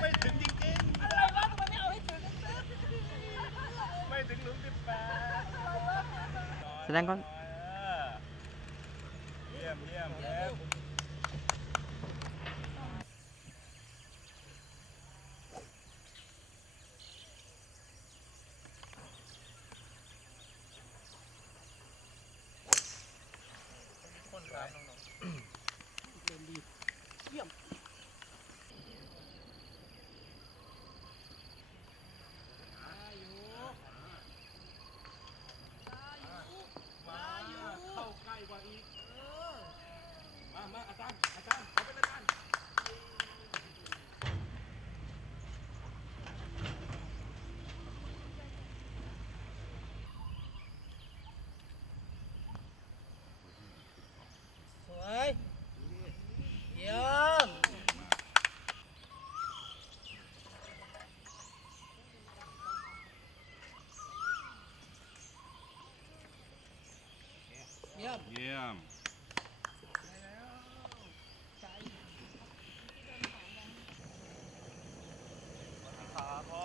ไม่ถึงจริงๆ อะไรวะทำไมไม่เอาให้ถึง ไม่ถึงหลุมสิบแปด แสดงก็เยี่ยมเยี่ยมเยี่ยม สวยเยี่ยม เยี่ยมเยี่ยมขาพ่อ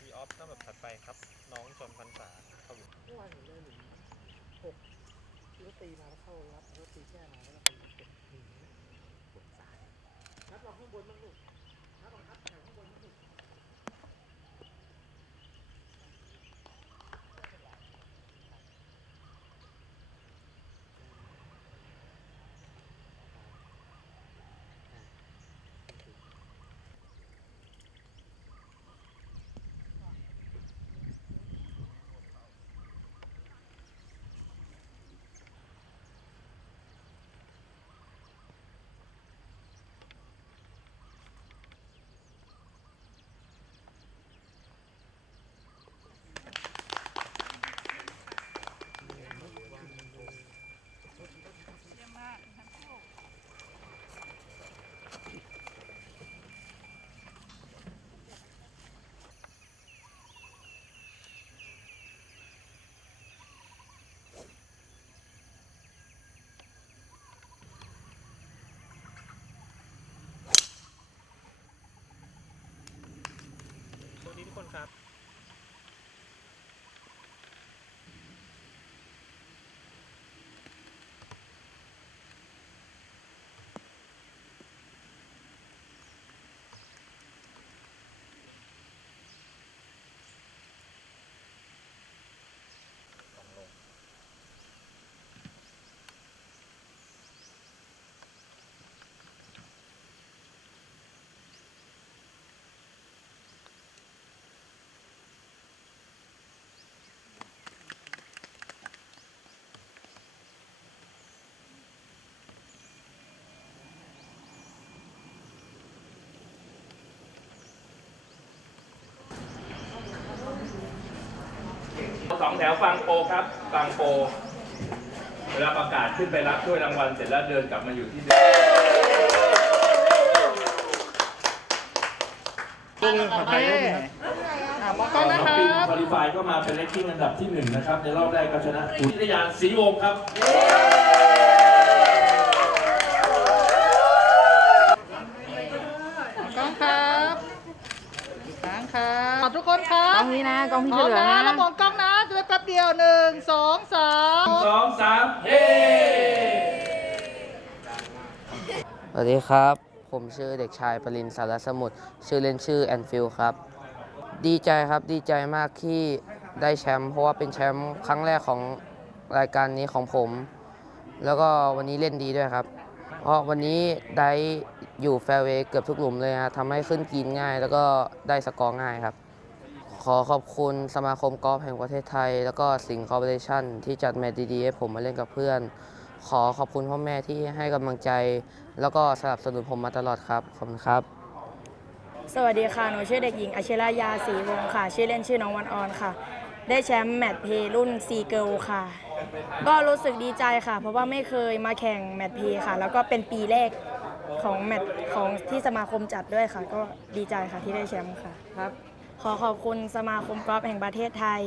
วีออฟก็แบบถัดไปครับ น้องชนพันษาเข้าอยู่เมื่อวานเห็นเลยหนึ่งหกที่ตีมาแล้วเข้ารับแล้วตีแก้มาแล้วเราไปเก็บหนึ่งบ นัดลองข้างบนบ้างลูกนัดลองนัดแถวข้างบนบ้างลูก คนครับ สองแถวฟังโปครับฟังโป เวลาประกาศขึ้นไปรับถ้วยรางวัลเสร็จแล้วเดินกลับมาอยู่ที่เดิมโอเคอะมองกล้องนะครัปิงบคอลิฟายก็มาเป็นเลขที่อันดับที่หนึ่งนะครับ ในรอบแรกก็ชนะคุณนิตยาศรีวงศ์ครับ กล้องครับก้องครับขอบทุกคนครักล้องนี้นะกล้องพี่เฉมลือนะนะแล้วมองกล้อง บเดียวหนึ่งสองสามสองสามเฮ้สวัสดีครับ ผมชื่อเด็กชายปรินสารสมุทรชื่อเล่นชื่อแอนฟิลครับ ดีใจครับดีใจมากที่ได้แชมป์เพราะว่าเป็นแชมป์ครั้งแรกของรายการนี้ของผม แล้วก็วันนี้เล่นดีด้วยครับ เพราะวันนี้ได้อยู่แฟร์เวย์เกือบทุกหลุมเลยฮะทำให้ขึ้นกรีนง่าย แล้วก็ได้สกอร์ง่ายครับ ขอขอบคุณสมาคมกอล์ฟแห่งประเทศไทย แล้วก็สิงห์คอร์ปอเรชั่นที่จัดแมตช์ดีๆให้ผมมาเล่นกับเพื่อน ขอขอบคุณพ่อแม่ที่ให้กำลังใจ แล้วก็สนับสนุนผมมาตลอดครับขอบคุณครับ สวัสดีค่ะ หนูชื่อเด็กหญิงอาชิรายาศรีวงศ์ค่ะ ชื่อเล่นชื่อน้องวันออนค่ะ ได้แชมป์แมตช์เพลย์รุ่นซีเกิลค่ะ ก็รู้สึกดีใจค่ะ เพราะว่าไม่เคยมาแข่งแมตช์เพลย์ค่ะ แล้วก็เป็นปีแรกของแมตช์ของที่สมาคมจัดด้วยค่ะ ก็ดีใจค่ะที่ได้แชมป์ค่ะ ครับ ขอขอบคุณสมาคมกอล์ฟแห่งประเทศไทย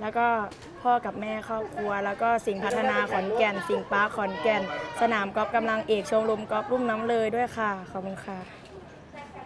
แล้วก็พ่อกับแม่ครอบครัว แล้วก็สิ่งพัฒนาขอนแก่น สิ่งป้าขอนแก่น สนามกอล์ฟกำลังเอกชมรมกอล์ฟรุ่มน้ำเลยด้วยค่ะ ขอบคุณค่ะ